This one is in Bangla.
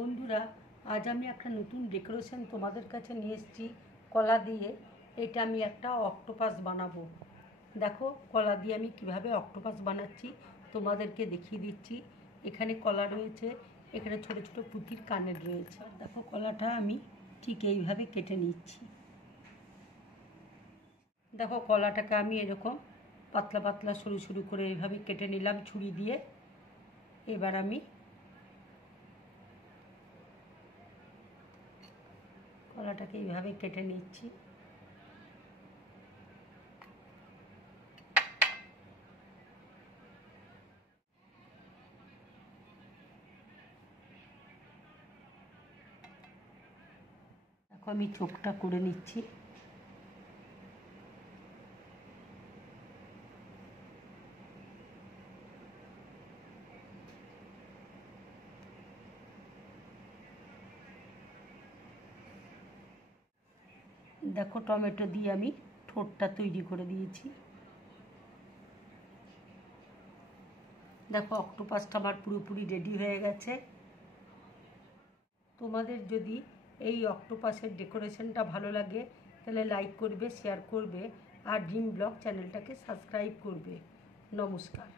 বন্ধুরা, আজ আমি একটা নতুন ডেকোরেশন তোমাদের কাছে নিয়ে এসেছি কলা দিয়ে। এটা আমি একটা অক্টোপাস বানাবো। দেখো কলা দিয়ে আমি কিভাবে অক্টোপাস বানাচ্ছি তোমাদেরকে দেখিয়ে দিচ্ছি। এখানে কলা রয়েছে, এখানে ছোট ছোট পুঁতির কানের রয়েছে। দেখো কলাটা আমি ঠিক এইভাবে কেটে নিচ্ছি। দেখো কলাটাকে আমি এরকম পাতলা পাতলা সরু সরু করে এইভাবে কেটে নিলাম ছুরি দিয়ে। এবার আমি কলাটাকে এইভাবে কেটে নিচ্ছি। দেখো আমি চোখটা করে নিচ্ছি। দেখো টমেটো দিয়ে আমি ঠোঁটটা তৈরি করে দিয়েছি। দেখো অক্টোপাসটা আমার পুরোপুরি রেডি হয়ে গেছে। তোমাদের যদি এই অক্টোপাসের ডেকোরেশনটা ভালো লাগে তাহলে লাইক করবে, শেয়ার করবে আর ড্রিম ব্লগ চ্যানেলটাকে সাবস্ক্রাইব করবে। নমস্কার।